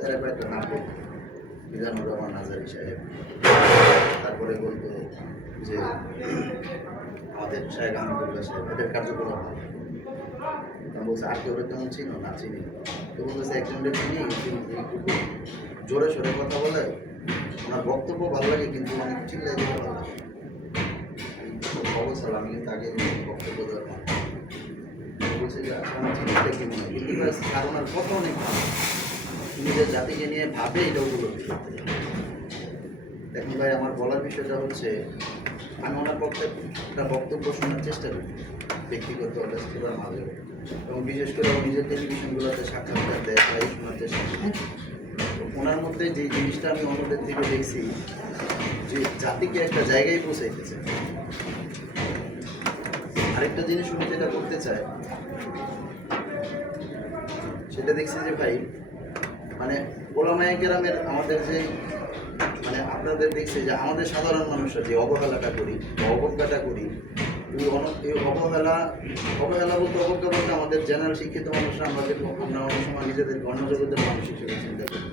তারা কয়েকটা নাম বলতো, মিজানুর রহমান নাজারী সাহেব, তারপরে বলতো যে আমাদের শাহেখ আহমদুল্লাহ সাহেব, এদের কার্যকলাপ ভালো। আমি বলছি আর কেউ তেমন চিনো না, চিনি। তো বলতেছে একজনকে চিনি, জোরে সোরে কথা বলে, ওনার বক্তব্য ভালো লাগে কিন্তু অনেক চিল্লাই দিতে ভালো লাগে। অবসর আমি কিন্তু আগে বক্তব্য দেওয়ার না বলছি যে আমার চিন্তা কি মনে হয়, কিন্তু কারণ আর কথা অনেক ভালো, নিজের জাতিকে নিয়ে ভাবে এটা উপলব্ধি করতে হবে। দেখুন ভাই, আমার বলার বিষয়টা হচ্ছে আমি ওনার পক্ষে একটা বক্তব্য শোনার চেষ্টা করি ব্যক্তিগত অবস্থার মাঝে, এবং বিশেষ করে নিজের টেলিভিশনগুলোতে সাক্ষাৎকার দেয় তাই শোনার চেষ্টা করি। ওনার মধ্যে যে জিনিসটা আমি অন্যদের থেকে দেখছি যে জাতিকে একটা জায়গায় পৌঁছাইতেছে। আরেকটা জিনিস উনি যেটা করতে চায় সেটা দেখছি যে ভাই মানে ওলামায়ে কেরামের আমাদের যে মানে আপনাদের দেখছে যে আমাদের সাধারণ মানুষরা যে অবহেলাটা করি বা অবজ্ঞাটা করি, এই অবহেলা বলতে অবজ্ঞা বলতে আমাদের জেনারেল শিক্ষিত মানুষরা আমরা অনেক সময় নিজেদের গণ্যজগতের মানুষ হিসেবে চিন্তা করি।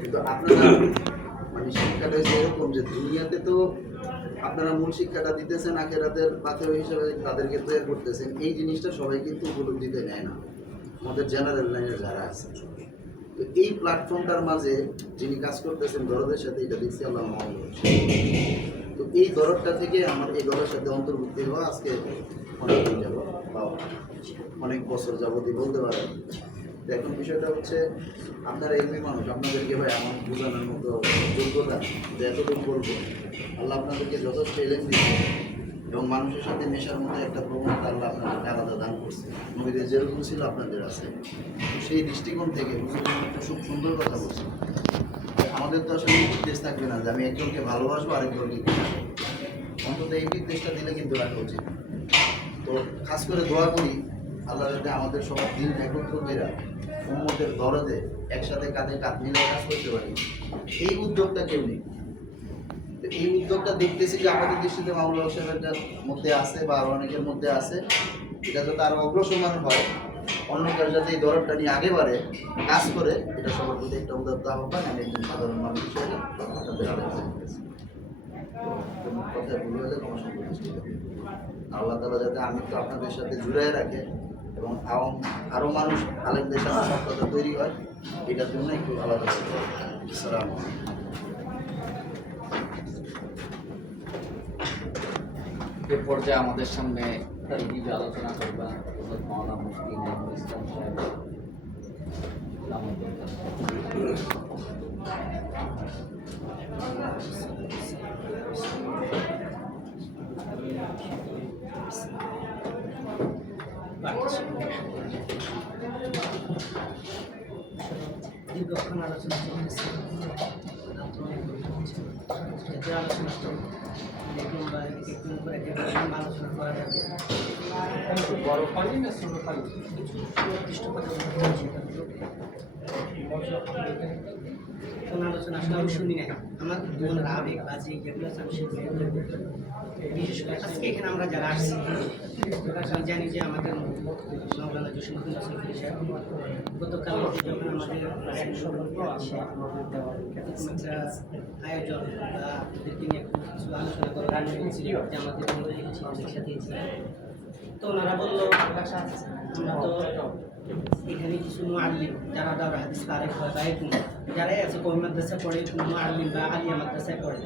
কিন্তু আপনারা মানে শিক্ষাটা হচ্ছে এরকম যে দুনিয়াতে তো আপনারা মূল শিক্ষাটা দিতেছেন, আখেরাতের পাথর হিসেবে তাদেরকে তৈরি করতেছেন, এই জিনিসটা সবাই কিন্তু উপলব্ধিতে নেয় না আমাদের জেনারেল লাইনের যারা আছে। তো এই প্ল্যাটফর্মটার মাঝে যিনি কাজ করতেছেন দরদের সাথে, এটা দেখছি আল্লাহ মহল। তো এই দরদটা থেকে আমার এই দলের সাথে অন্তর্ভুক্তি হওয়া আজকে অনেক দিন যাব বা অনেক বছর যাবতীয় বলতে পারেন। তো এখন বিষয়টা হচ্ছে আপনারা এমনি মানুষ, আপনাদেরকে ভাই আমার বোঝানোর মতো যোগ্যতা যে এতটুকু বলবো, আল্লাহ আপনাদেরকে যথেষ্ট এলেন দিচ্ছে এবং মানুষের সাথে মেশার মতো একটা প্রবণতা আল্লাহ আপনাদেরকে আলাদা দান করছে। নবীদের যেরকম ছিল আপনাদের আছে, সেই দৃষ্টিকোণ থেকে খুব সুন্দর কথা বলছে। আমাদের তো আসলে এই নির্দেশ থাকবে না যে আমি একজনকে ভালোবাসবো আরেকজনকে, অন্তত এই নির্দেশটা দিলে কিন্তু রাখা উচিত। তো খাস করে দোয়া করি আল্লাহ যাতে আমাদের সবার দিন একত্র বেরা উম্মতের দরদে একসাথে কাঁধে কাঁধ মিলে কাজ করতে পারি, এই উদ্যোগটা কেউ নেই। এই উদ্যোগটা দেখতেছি যে আমাদের দৃষ্টিতে মামুল হক সাহেবের মধ্যে আছে বা অনেকের মধ্যে আছে, এটা যাতে আরও অগ্রসমান হয়, অন্য কাজ যাতে এই দরদটা নিয়ে আগে বাড়ে কাজ করে, এটা সবার প্রতি একটা উদাত্ত আহ্বান আমি একজন সাধারণ মানুষ হিসেবে আপনাদের আলোচনা করতেছি। কথায় ভুল হলে কোনো সন্তুষ্টি হবে। আল্লাহ তাআলা যাতে আমি তো আপনাদের সাথে জুড়ে রাখে এবং আরও মানুষ আলেমদের সাথে সম্পর্ক তৈরি হয়, এটার জন্য একটু আলাদা করতে হবে। আসসালামু আলাইকুম। এ পর্যায়ে আমাদের সামনে কিছু আলোচনা করবেন মাওলানা মুফতি নাঈমুল ইসলাম সাহেব। দীর্ঘক্ষণ আলোচনা চলতেছে, আলোচনা দেখুন বা একটু করে আলোচনা করা যাবে। বড় পানি না ছোট পানি? কিছু সুনির্দিষ্ট কথা বলতে কোন আলোচনা আসলে আমি শুনি না, আমার মনের আবেগ বাজে যেগুলো আছে আমি সেগুলো বিশেষ করে আজকে এখানে আমরা যারা আসছি আমি জানি যে আমাদের মাওলানা জসিমউদ্দিন চৌধুরী সাহেব গতকাল যখন আমাদের একটা আয়োজন বা আপনাদেরকে নিয়ে কিছু আলোচনা করার যে আমাদের শিক্ষা দিয়েছিলেন, তো ওনারা বললো আমরা তো এখানে কিছু মুআল্লিম যারা দাওরা হাদিস পারে হয় বা এরকম যারাই আছে কওমি মাদ্রাসা পড়ে, মুআল্লিম বা আলিয়া মাদ্রাসায় পড়ে,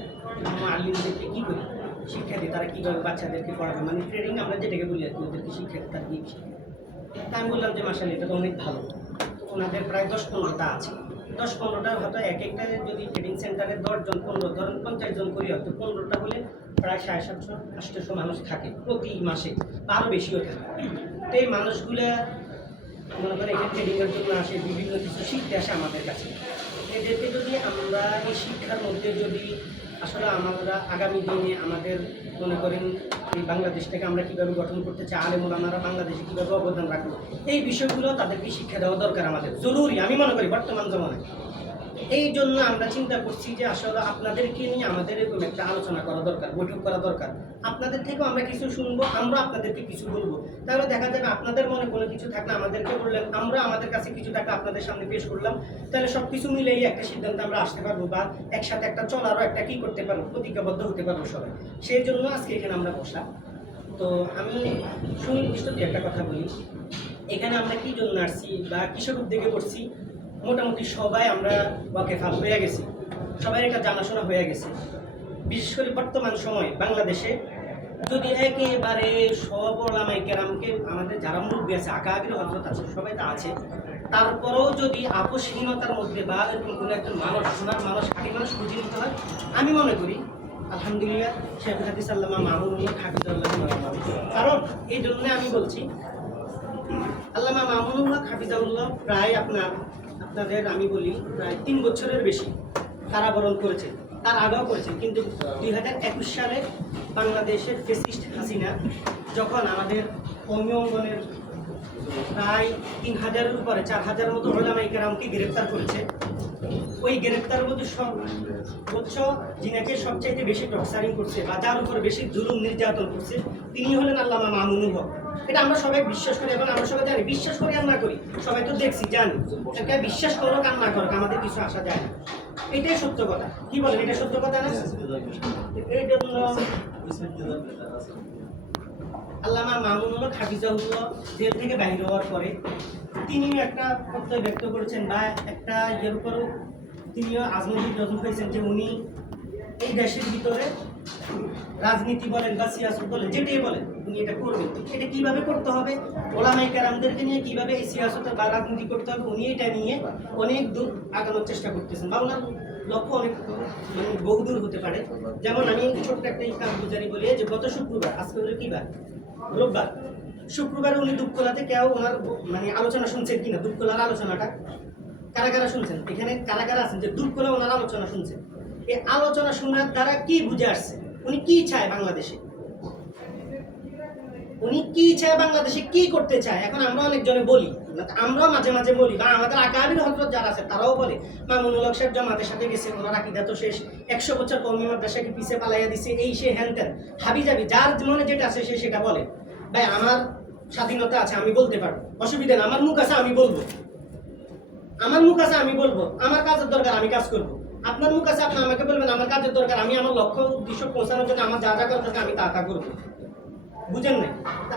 মুআল্লিমদেরকে কী করি শিক্ষা দিই, তারা কীভাবে বাচ্চাদেরকে পড়াবে, মানে ট্রেনিং আমরা যেটাকে বলি আর কি, ওদেরকে শিক্ষা তার দিয়ে তা আমি বললাম যে মাশাআল্লাহ এটা তো অনেক ভালো। ওনাদের প্রায় 10-15টা আছে, 10-15টা হয়তো এক একটা যদি ট্রেনিং সেন্টারে 10 জন 15 ধরেন 50 জন করি, হয়তো 15টা হলে প্রায় 750-800 মানুষ থাকে প্রতি মাসে বা আরও বেশিও থাকে। তো এই মানুষগুলা মনে করেন এখানে ট্রেনিংয়ের জন্য আসে, বিভিন্ন কিছু শিখতে আসে আমাদের কাছে। এদেরকে যদি আমরা এই শিক্ষার মধ্যে যদি আসলে আমরা আগামী দিনে আমাদের মনে করেন এই বাংলাদেশটাকে আমরা কীভাবে গঠন করতে চাই, আলেম ওলামারা বাংলাদেশে কীভাবে অবদান রাখবো, এই বিষয়গুলো তাদেরকে শিক্ষা দেওয়া দরকার আমাদের, জরুরি আমি মনে করি বর্তমান জমানায়। এই জন্য আমরা চিন্তা করছি যে আসলে আপনাদেরকে নিয়ে আমাদের এরকম একটা আলোচনা করা দরকার, বৈঠক করা দরকার। আপনাদের থেকেও আমরা কিছু শুনবো, আমরা আপনাদেরকে কিছু বলবো, তাহলে দেখা যাবে আপনাদের মনে কোনো কিছু থাকলে আমাদেরকে বললেন, আমরা আমাদের কাছে কিছু টাকা আপনাদের সামনে পেশ করলাম, তাহলে সব কিছু মিলেই একটা সিদ্ধান্ত আমরা আসতে পারবো, বা একসাথে একটা চলারও একটা কি করতে পারবো, প্রতিজ্ঞাবদ্ধ হতে পারবো সবাই। সেই জন্য আজকে এখানে আমরা বসা। তো আমি সুনির্দিষ্ট একটা কথা বলি, এখানে আমরা কি জন্য আসছি বা কিসের উদ্যোগে করছি, মোটামুটি সবাই আমরা ওয়াকেফা হয়ে গেছি, সবাই এটা জানাশোনা হয়ে গেছে। বিশেষ করে বর্তমান সময় বাংলাদেশে যদি একেবারে সব ওলামায়ে কেরামকে আমাদের যারা মুরব্বী আছে, আকাবির হযরত আছে, সবাই তো আছে, তারপরেও যদি আপোষহীনতার মধ্যে বা এরকম কোনো একজন মানুষ, সোনার মানুষ, খাঁটি মানুষ খুঁজে নিতে হয়, আমি মনে করি আলহামদুলিল্লাহ শেখ হাদিস আল্লামা মামুনুল হক হাফিজাহুল্লাহ। কারণ এই জন্য আমি বলছি, আল্লামা মামুনুল হক হাফিজাহুল্লাহ প্রায় আপনাদের আমি বলি প্রায় 3 বছরের বেশি কারাবরণ করেছেন, তার আগেও করেছেন। কিন্তু 2021 সালে বাংলাদেশের ফ্যাসিস্ট হাসিনা যখন আমাদের কওমি অঙ্গনের প্রায় 3000-এর উপরে 4000-এর মতো ওলামায়ে কেরামকে গ্রেপ্তার করেছে, ওই গ্রেপ্তারের মধ্যে সর্বোচ্চ যিনাকে সবচাইতে বেশি টর্চারিং করছে বা যার উপর বেশি জুলুম নির্যাতন করছে, তিনি হলেন আল্লামা মামুনুল হক। এটা আমরা সবাই বিশ্বাস করি এবং আমরা সবাই জানি, বিশ্বাস করি আর না করি সবাই তো দেখছি জানি, এটা বিশ্বাস করুক আর না করুক আমাদের কিছু আসা যায় না, এটাই সত্য কথা। কি বলেন, এটা সত্য কথা না? এই জন্য আল্লামা মামুনুল হক হাফিজাহুল্লাহ জেল থেকে বাইরে হওয়ার পরে তিনিও একটা প্রত্যয় ব্যক্ত করেছেন বা একটা ইয়ের উপরও তিনিও আজমতি যখন হয়েছেন যে উনি এই দেশের ভিতরে রাজনীতি বলেন বা সিয়াসত বলেন, যেটাই বলেন উনি এটা করবেন। এটা কিভাবে করতে হবে, ওলামায়ে কেরামদেরকে নিয়ে কিভাবে এই সিয়াসত বা রাজনীতি করতে হবে, উনি এটা নিয়ে অনেক দূর আগানোর চেষ্টা করতেছেন বা ওনার লক্ষ্য অনেক মানে বহুদূর হতে পারে। যেমন আমি ছোট্ট একটা কাগজারি বলি যে গত শুক্রবার, আজকে হলো কি বার, রোববার, শুক্রবারে উনি দুঃখলাতে কেউ ওনার মানে আলোচনা শুনছেন কিনা, দুঃখলার আলোচনাটা কারা কারা শুনছেন, এখানে কারা কারা আছেন যে দুঃখলা ওনার আলোচনা শুনছেন? এই আলোচনা শোনার দ্বারা কি বুঝে আসছে, উনি কি চায় বাংলাদেশে, উনি কি চায় বাংলাদেশে, কি করতে চায়? এখন আমরা অনেকজনে বলি, আমরাও মাঝে মাঝে বলি বা আমাদের আকাবির হযরত যারা আছে তারাও বলে মামুনুল হক সাহেব জামাতের সাথে গেছে, ওনার আকীদা তো শেষ, 100 বছর কওমি মাদ্রাসাকে পিছে পালাইয়া দিছে, এই সে হ্যান ত্যান হাবি যাবি, যার মনে যেটা আছে সে সেটা বলে। ভাই আমার স্বাধীনতা আছে, আমি বলতে পারবো, অসুবিধা না, আমার মুখ আছে আমি বলবো, আমার মুখ আছে আমি বলবো, আমার কাজের দরকার আমি কাজ করবো। আপনার মুখ আছে আপনি আমাকে বলবেন, আমার কাজের দরকার, আমি আমার লক্ষ্য উদ্দেশ্য পৌঁছানোর জন্য আমার যা যা করার দরকার আমি তা তা করবো। বুঝেন নাই?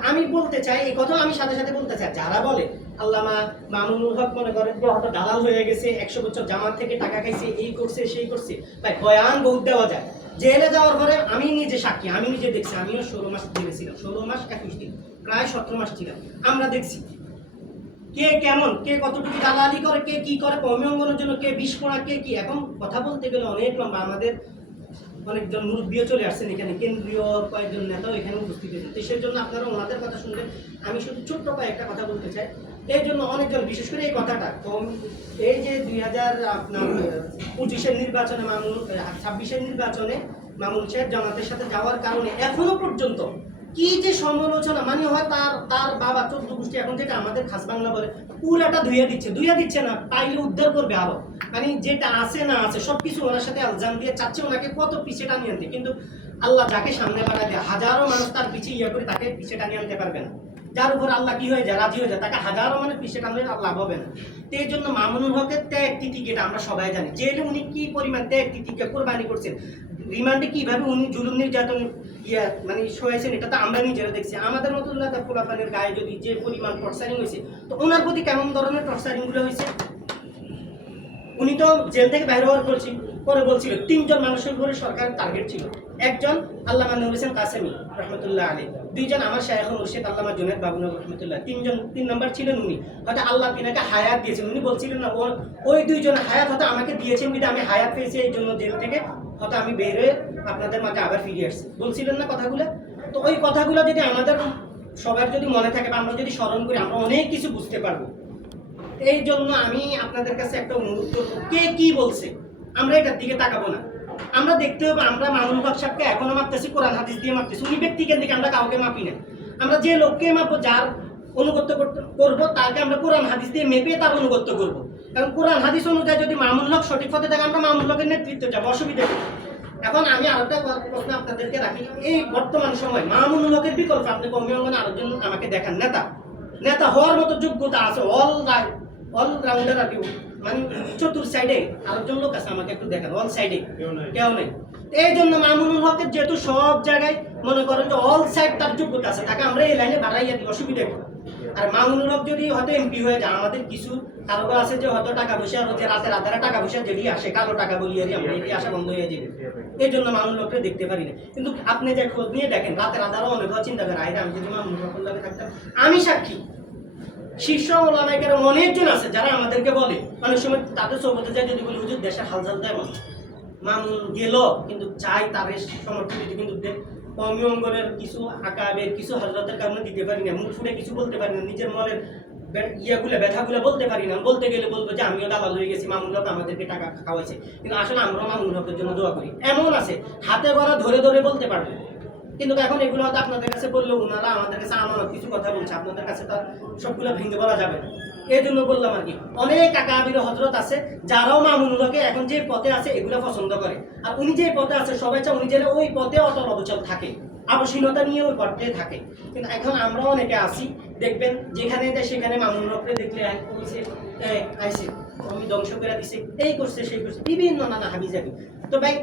আমি বলতে চাই এই কথা, আমি সাথে সাথে বলতে চাই যারা বলে আল্লামা মামুনুল হক মনে করেন যে হয়তো দালাল হয়ে গেছে, 100 বছর জামাত থেকে টাকা খাইছে, এই করছে সেই করছে, ভাই বয়ান বহুত দেওয়া যায়। জেলে যাওয়ার পরে আমি নিজে সাক্ষী, আমি নিজে দেখছি, আমিও 16 মাস জেলে ছিলাম, 16 মাস 21 দিন, প্রায় 17 মাস ছিলাম। আমরা দেখছি কে কেমন, কে কতটুকু দালালি করে, কে কি করে কওমি অঙ্গনের জন্য, কে বিষ পড়া, কে কি। এখন কথা বলতে গেলে অনেক লম্বা, আমাদের অনেকজন মুরব্বীও চলে আসছেন এখানে, কেন্দ্রীয় কয়েকজন নেতাও এখানে উপস্থিত হয়েছেন, তো সেই জন্য আপনারা ওনাদের কথা শুনবেন। আমি শুধু ছোট্ট কয়েকটা কথা বলতে চাই। এই জন্য অনেকজন, বিশেষ করে এই কথাটা কম, এই যে 2025-এর নির্বাচনে মামুন, 26-এর নির্বাচনে মামুন সাহেব জামাতের সাথে যাওয়ার কারণে এখনো পর্যন্ত কি যে সমালোচনা, মানে হয় তার বাবা 14 গোষ্ঠী এখন যেটা আমাদের খাস বাংলা বলে পুরাটা ধুইয়া দিচ্ছে না, পাইলে উদ্ধার করবে আরো, মানে যেটা আছে না আছে সবকিছু ওনার সাথে আলজাম দিয়ে চাচ্ছে ওনাকে কত পিছে টানিয়ে আনতে, কিন্তু আল্লাহ যাকে সামনে বাড়া দেয় হাজারো মানুষ তার পিছিয়ে ইয়ে করে তাকে পিছে টানিয়ে আনতে পারবে না। যার উপর আল্লাহ কি হয়ে যায়, রাজি হয়ে যায়, তাকে হাজারো মানুষ পিছে টানলে লাভ হবে না। তো এই জন্য মামুনুল হকের ত্যাগ তিতিকেটা আমরা সবাই জানি, জেলে উনি কি পরিমাণ ত্যাগ তিতিকে কোরবানি করছেন, রিমান্ডে কিভাবে উনি জুলুম নির্যাতন মানে সয়েছেন, এটা তো আমরা নিজেরা দেখছি। আমাদের মতো পোলাপানের গায়ে যদি যে পরিমাণ টর্চারিং হয়েছে, তো ওনার প্রতি কেমন ধরনের টর্চারিং গুলো হয়েছে। উনি তো জেল থেকে বাইরে হওয়ার পরে বলছিল 3 জন মানুষের উপরে সরকারের টার্গেট ছিল, একজন আল্লামা নুর হোসেন কাসেমি রহমতুল্লাহ আলী, 2 জন আমার শায়খ মুর্শিদ আল্লামা জুনায়েদ বাবুনগর রহমতুল্লাহ, 3 নম্বর ছিলেন উনি। হয়তো আল্লাহ তিনাকে হায়াত দিয়েছেন, উনি বলছিলেন না ওই 2 জন হায়াত হয়তো আমাকে দিয়েছেন, কিন্তু আমি হায়াত পেয়েছি এই জন্য জেল থেকে হয়তো আমি বের হয়ে আপনাদের মাঝে আবার ফিরে আসছি, বলছিলেন না কথাগুলো। তো ওই কথাগুলো যদি আমাদের সবার যদি মনে থাকে বা আমরা যদি স্মরণ করি, আমরা অনেক কিছু বুঝতে পারবো। এই জন্য আমি আপনাদের কাছে একটা অনুরোধ করবো, কে কি বলছে আমরা এটার দিকে তাকাবো না, আমরা দেখতে হবে আমরা মামুনুল হক সাহেবকে এখনো মাপতেছি কোরআন হাদিস দিয়ে মাপতেছি, উনি ব্যক্তিকে দিকে আমরা কাউকে মাপি না। আমরা যে লোককে মাপবো, যার অনুগত্য করবো, তাকে আমরা কোরআন হাদিস দিয়ে মেপে তার অনুগত্য করবো। কারণ কোরআন হাদিস অনুযায়ী যদি মামুনুল হক সঠিক পথে থাকে, আমরা মামুনুল হকের নেতৃত্বে যাবো, অসুবিধা নেই। এখন আমি আরেকটা প্রশ্ন আপনাদেরকে রাখি, এই বর্তমান সময় মামুনুল হকের বিকল্প আপনি কর্মী অঙ্গনে আরেকজন আমাকে দেখান, নেতা হওয়ার মতো যোগ্যতা আছে, অলরাউন্ডার আর কি, মানে চতুর সাইডে আরেকজন লোক আছে, আমাকে একটু দেখান, অল সাইডে কেউ নেই। এই জন্য মামুনুল হকের যেহেতু সব জায়গায় মনে করেন যে অল সাইড তার যোগ্যতা আছে, তাকে আমরা এই লাইনে বাড়াইয়া দিই, অসুবিধা নেই। আর মামুনুল হক যদি হয়তো এমপি হয়ে যায়, আমাদের কিছু কারো আছে যে হয়তো টাকা পয়সা যে রাতে টাকা পয়সা যেটি আসে, কালো টাকা বলিয়ে দিই আমরা, এটি আসা বন্ধ হয়ে যাবে। এই জন্য মামুনুল হককে দেখতে পারি না। কিন্তু আপনি যে খোঁজ নিয়ে দেখেন, রাতেরও অনেক চিন্তা করে, আইরে আমি যদি মামুনুল হকের লগে থাকতাম। আমি সাক্ষী, শীর্ষ ওলামায়ে অনেকজন আছে যারা আমাদেরকে বলে, অনেক সময় তাদের সোহবতে যায়, যদি বলি হুজুর দেশের হালচাল তেমন, মামুন গেল কিন্তু চাই তার সমর্থন দিতে, কিন্তু কওমি অঙ্গনের কিছু আকাবের কিছু হযরতের কারণে দিতে পারি না, মুখ ফুটে কিছু বলতে পারি না, নিজের মনের ইয়াগুলো ব্যথাগুলো বলতে পারি না। বলতে গেলে বলবো যে আমিও দালাল হয়ে গেছি, মামুনুল হক আমাদেরকে টাকা খাওয়াইছে, কিন্তু আসলে আমরা মামুনুল হকের জন্য দোয়া করি। এমন আছে হাতে গড়া ধরে ধরে বলতে পারবে, কিন্তু এখন এগুলো হয়তো আপনাদের কাছে বললেও ওনারা আমাদের কাছে আমানত কিছু কথা বলছে, আপনাদের কাছে তার সবগুলো ভেঙে বলা যাবে না। এই জন্য বললাম আর কি, অনেক আকাবির হযরত আছে যারাও মামুনুল হকে এখন যে পথে আছে এগুলো পছন্দ করে, আর উনি যে পথে আছে সবাই চায় উনি যেন ওই পথে অটল অবিচল থাকে, আবশ্যকতা নিয়ে ওই পথে থাকে। কিন্তু এখন আমরা অনেকে আসি, দেখবেন যেখানে যায় সেখানে মামুনুল হককে দেখলে বলছে আইসে আমি ধ্বংস করে দিছে, এই করছে সেই করছে, বিভিন্ন নানা হাবিজাবি। তো ভাই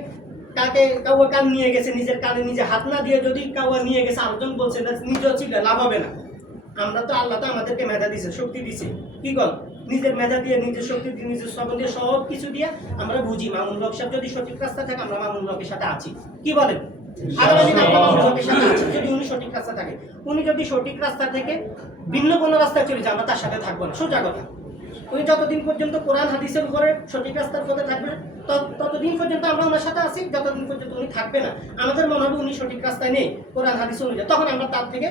কাকে কাউয়া কান নিয়ে গেছে, নিজের কানে নিজে হাত না দিয়ে যদি কাউয়া নিয়ে গেছে, আরেকজন বলছে না নিজেও ছিল, লাভ হবে না। আমরা তো আল্লাহ তো আমাদেরকে মেধা দিছে, শক্তি দিছে, কি বল, নিজের মেধা দিয়ে, নিজের শক্তি দিয়ে, নিজের শ্রবণ দিয়ে, সব কিছু দিয়ে আমরা বুঝি মামুনুল হক সাহেব যদি সঠিক রাস্তা থাকে, আমরা মামুনুল হকের সাথে আছি, কি বলেন? আগামী দিনে আমরা মামুনুল হকের সাথে আছি, যদি উনি সঠিক রাস্তা থাকে। উনি যদি সঠিক রাস্তা থেকে ভিন্ন কোনো রাস্তায় চলে যায়, আমরা তার সাথে থাকবো না, সোজা কথা। উনি যতদিন পর্যন্ত কোরআন হাদিসের উপরে সঠিক রাস্তার পথে থাকবে, ততদিন পর্যন্ত আমরা ওনার সাথে আছি। যতদিন পর্যন্ত উনি থাকবে না, আমাদের মনে হবে উনি সঠিক রাস্তায় নেই, কোরআন হাদিস অনুযায়ী, তখন আমরা তার থেকে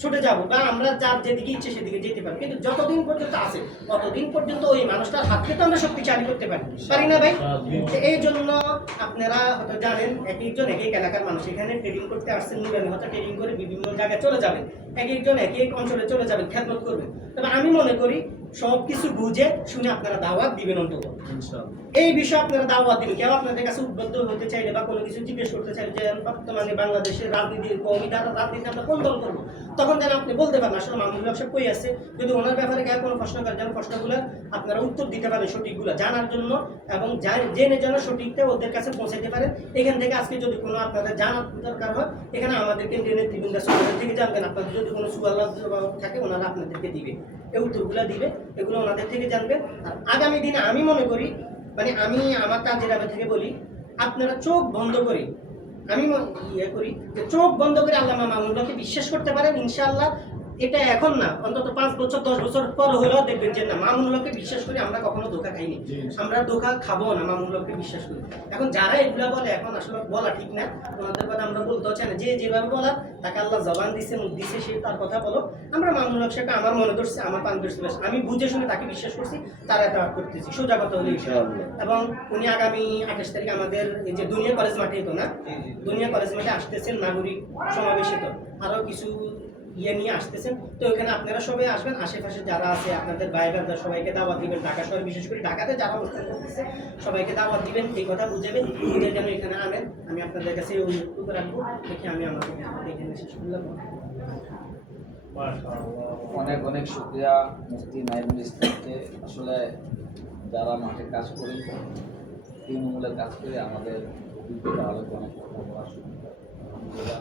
ছুটে যাবো, বা আমরা যার যেদিকে ইচ্ছে সেদিকে যেতে পারি। কিন্তু যতদিন পর্যন্ত আছে ততদিন পর্যন্ত ওই মানুষটার হাতকে তো আমরা শক্তিশালী করতে পারি না ভাই। এই জন্য আপনারা হয়তো জানেন, এক একজন এক এক এলাকার মানুষ এখানে ট্রেডিং করতে আসছেন, নুরানি হয়তো ট্রেডিং করে বিভিন্ন জায়গায় চলে যাবেন, এক একজন এক এক অঞ্চলে চলে যাবেন, খেদমত করবেন। তবে আমি মনে করি সব কিছু বুঝে শুনে আপনারা দাওয়াত দিবেন, অন্তত এই বিষয়ে আপনারা দাওয়াত দিবেন। কেউ আপনাদের কাছে উদ্বুদ্ধ হতে চাইলে বা কোনো কিছু জিজ্ঞেস করতে চাইলে যে বর্তমানে বাংলাদেশের রাজনীতির কওমি ধারা রাজনীতি আমরা কোন দল করবো, তখন যেন আপনি বলতে পারেন আসলে মামুনুল হক সাহেব কই আছে, যদি ওনার ব্যাপারে কেউ কোনো প্রশ্ন করেন যেন প্রশ্নগুলো আপনারা উত্তর দিতে পারেন সঠিকগুলো জানার জন্য, এবং জেনে যেন সঠিকটা ওদের কাছে পৌঁছাতে পারেন। এখান থেকে আজকে যদি কোনো আপনাদের জানার দরকার হয়, এখানে আমাদের কেন্দ্রীয় নেতৃবৃন্দ থেকে জানবেন, আপনাদের যদি কোনো সুয়াল থাকে ওনারা আপনাদেরকে দিবে, এই উত্তরগুলো দিবে, এগুলো ওনাদের থেকে জানবেন। আর আগামী দিনে আমি মনে করি, মানে আমি আমার কাজের আগে থেকে বলি, আপনারা চোখ বন্ধ করে, আমি ইয়ে করি যে চোখ বন্ধ করে আল্লামা মামুনুল হককে বিশ্বাস করতে পারেন, ইনশাআল্লাহ। এটা এখন না, অন্তত 5 বছর 10 বছর পর হলেও দেখবেন যে না, মামুনুল হককে বিশ্বাস করি, আমরা কখনো ধোঁকা খাইনি, আমরা ধোঁকা খাবো না, মামুনুল হককে বিশ্বাস করি। এখন যারা এগুলা বলে, এখন আসলে বলা ঠিক না, ওনাদের কথা আমরা বলতে চাই না, যে যেভাবে বলা তাকে আল্লাহ জবান দিচ্ছে, মুখ দিচ্ছে, সে তার কথা বলো। আমরা মামুনুল হক সাহেবকে আমার মনে ধরছে, আমার পান ধরছে, আমি বুঝে শুনে তাকে বিশ্বাস করছি, তারা এটা করতেছি, সোজা কথা হলো ইনশাআল্লাহ। এবং উনি আগামী 28 তারিখ আমাদের এই যে দুনিয়া কলেজ মাঠে তো না, দুনিয়া কলেজ মাঠে আসতেছেন, নাগরিক সমাবেশে তো আরো কিছু ইয়ে নিয়ে আসতেছেন, তো ওখানে আপনারা সবাই আসবেন, আশেপাশে যারা আছে আপনাদের ভাই বোনরা সবাইকে দাওয়াত দিবেন, ঢাকা শহর বিশেষ করে ঢাকাতে যারা অবস্থান করতেছে সবাইকে দাওয়াত দিবেন, এই কথা বুঝাবেন, বুঝে যেন এখানে আনেন। আমি আপনাদের কাছে অনুরোধ রাখবো, দেখে আমি আমার এখানে শেষ করলাম। অনেক অনেক শুকরিয়া মুফতি নাইমুল ইসলামকে। আসলে যারা মাঠে কাজ করি, তৃণমূলের কাজ করে, আমাদের অভিজ্ঞতা আলোচনা কথা বলার সুবিধা। আলহামদুলিল্লাহ,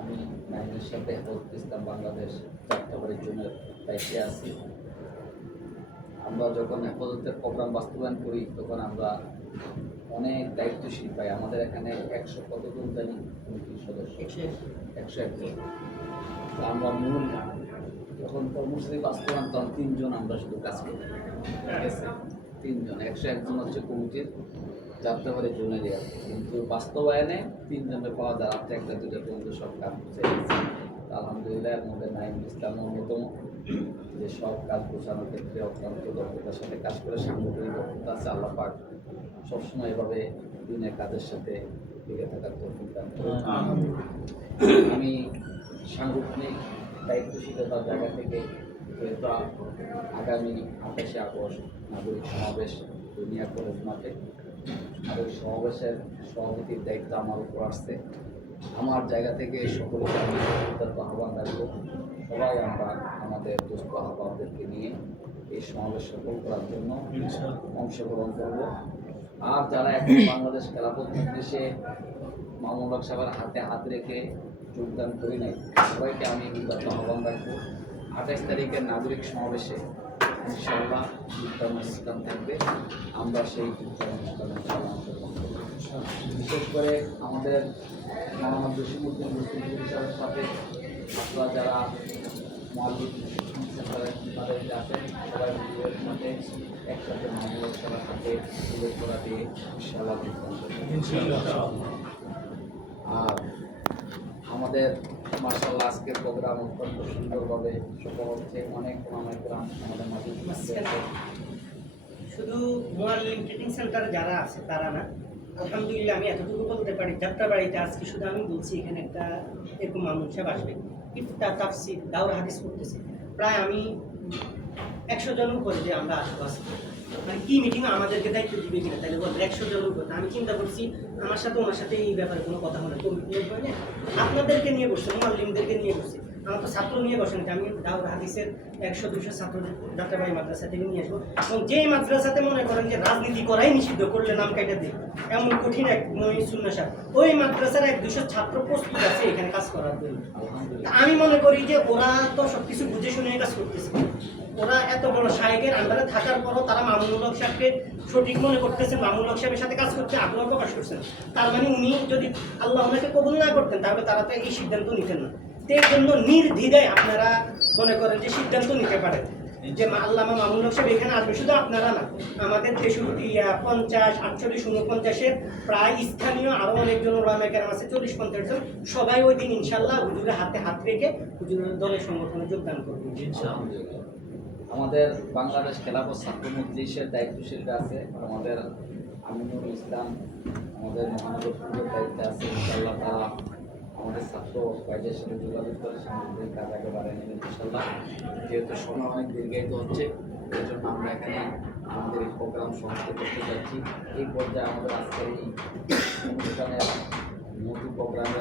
আমি নাইমের সাথে হেফাজত ইসলাম বাংলাদেশ যাত্রাবাড়ির জন্য দায়িত্বে আছি। আমরা যখন হেফাজতের প্রোগ্রাম বাস্তবায়ন করি, তখন আমরা অনেক দায়িত্বশীল পাই। আমাদের এখানে 100 কতজন জানি কমিটির সদস্য, 101 জন। আমরা মূল যখন কর্মসূচি বাস্তবায়ন, তখন 3 জন আমরা শুধু কাজ করি, ঠিক আছে? 3 জন, 101 জন হচ্ছে কমিটির যাত্রাবাড়ির জন্য আছে, কিন্তু বাস্তবায়নে 3 জনের পাওয়া যায়, রাত্রে 1টা 2টা পর্যন্ত সব কাজ করছে। আলহামদুলিল্লাহ এর মধ্যে নাইমুল ইসলাম অন্যতম, যে সব কাজ গোছানোর ক্ষেত্রে অত্যন্ত দক্ষতার সাথে কাজ করে, সাংগঠনিক দক্ষতা আছে। আল্লাহ পাক সবসময় এভাবে দিনের কাজের সাথে লেগে থাকার তৌফিক দান করুন। আমি সাংগঠনিক দায়িত্বশীলতার জায়গা থেকে যেহেতু আগামী 28শে আগস্ট নাগরিক সমাবেশ দুনিয়া কলেজ মাঠে, আর ওই সমাবেশের সভাপতির দায়িত্ব আমার উপর আসছে। আমার জায়গা থেকে সকলকে আমি উদাত্ত আহ্বান রাখবো, সবাই আমরা আমাদের দোস্ত আহ্বানদেরকে নিয়ে এই সমাবেশ সফল করার জন্য অংশগ্রহণ করব। আর যারা এখন বাংলাদেশ খেলাফত মজলিসে মামুনুল হক সাহেবের হাতে হাত রেখে যোগদান করি নাই, সবাইকে আমি উদাত্ত আহ্বান রাখবো। 28 তারিখের নাগরিক সমাবেশে ইনশাআল্লাহ যোগদান অনুষ্ঠান থাকবে, আমরা সেই যোগদান অনুষ্ঠানে ইনশাআল্লাহ অংশগ্রহণ করব। বিশেষ করে আমাদের মাওলানা জসিমউদ্দিন মুস্তাফিজুর সাহেবের সাথে আপনারা যারা মালিক সেন্টারের তাদের আছেন, সবাই মিলে সাথে একসাথে মামুনুল হক সাহেবের হাতে তুলে করা দিয়ে ইনশাআল্লাহ যোগদান করব। আর আমাদের মাশাআল্লাহ আজকের প্রোগ্রাম অত্যন্ত সুন্দরভাবে সফল হচ্ছে। অনেক প্রোগ্রাম আমাদের মাঝে আছে। শুধু মোয়াল্লিম ট্রেনিং সেন্টার যারা আছে তারা না, আলহামদুলিল্লাহ আমি এতটুকু বলতে পারি, যাত্রাবাড়িতে আজকে শুধু আমি বলছি এখানে একটা এরকম মামুন সাহেব আসবে, ইফতার তাফসির দাওরা হাদিস করতেছে, প্রায় আমি 100 জনের উপরে যে আমরা আসবো আজকে, মানে কি মিটিং আমাদেরকে দায়িত্ব দিবে কিনা, তাহলে বলবো 100 জনের উপরে। আমি চিন্তা করছি আমার সাথে ওনার সাথে এই ব্যাপারে কোনো কথা হলো আপনাদেরকে নিয়ে বসছে, মোয়াল্লিমদেরকে নিয়ে বসছে, আমার তো ছাত্র নিয়ে বসেন, আমি দাওরা হাদিসের 100-200 ছাত্র যাত্রাবাড়ি মাদ্রাসা থেকে নিয়ে আসবো। এবং যে মাদ্রাসাতে মনে করেন যে রাজনীতি করাই নিষিদ্ধ, করলে নাম কাটা দেয় এমন কঠিন এক সুন্নাহ সাহেব, ওই মাদ্রাসার 100-200 ছাত্র প্রস্তুত আছে এখানে কাজ করার জন্য। আমি মনে করি যে ওরা তো সব কিছু বুঝে শুনে কাজ করতেছে, ওরা এত বড় শায়েকের আন্ডারে থাকার পরও তারা মামুনুল হক সাহেবকে সঠিক মনে করতেছেন, মামুনুল হক সাহেবের সাথে কাজ করতে আগ্রহ প্রকাশ করছেন। তার মানে উনি যদি আল্লাহ ওনাকে কবুল না করতেন তাহলে তারা তো এই সিদ্ধান্ত নিতেন না। এর জন্য নির্দ্বিধায় আপনারা মনে করেন যে সিদ্ধান্ত নিতে পারেন যে আল্লামা মামুনুল হক সাহেব এখানে আসবে। শুধু আপনারা না, আমাদের 63, 50, 48, 49-এর প্রায় স্থানীয় আরও অনেকজন ওলামা কেরাম আছে, 40-50 জন, সবাই ওই দিন ইনশাল্লাহ হুজুরের হাতে হাত রেখে হুজুরের দলের সংগঠনে যোগদান করবেন ইনশাআল্লাহ। আমাদের বাংলাদেশ খেলাফত ছাত্র মজলিসের দায়িত্বশীলরা আছে, আমাদের আমিনুল ইসলাম আমাদের মহানগর পূর্বের দায়িত্বে আছে। ইনশাআল্লাহ তারা আমাদের ছাত্র ভাইদের সাথে যোগাযোগ করে সাংগঠনিক কাজ একেবারে নেবেন ইনশাআল্লাহ। যেহেতু সময় অনেক দীর্ঘায়িত হচ্ছে, এই জন্য আমরা এখানে আমাদের এই প্রোগ্রাম সমাপ্ত করতে যাচ্ছি। এই পর্যায়ে আমাদের আজকের এই অনুষ্ঠানের মূল প্রোগ্রামে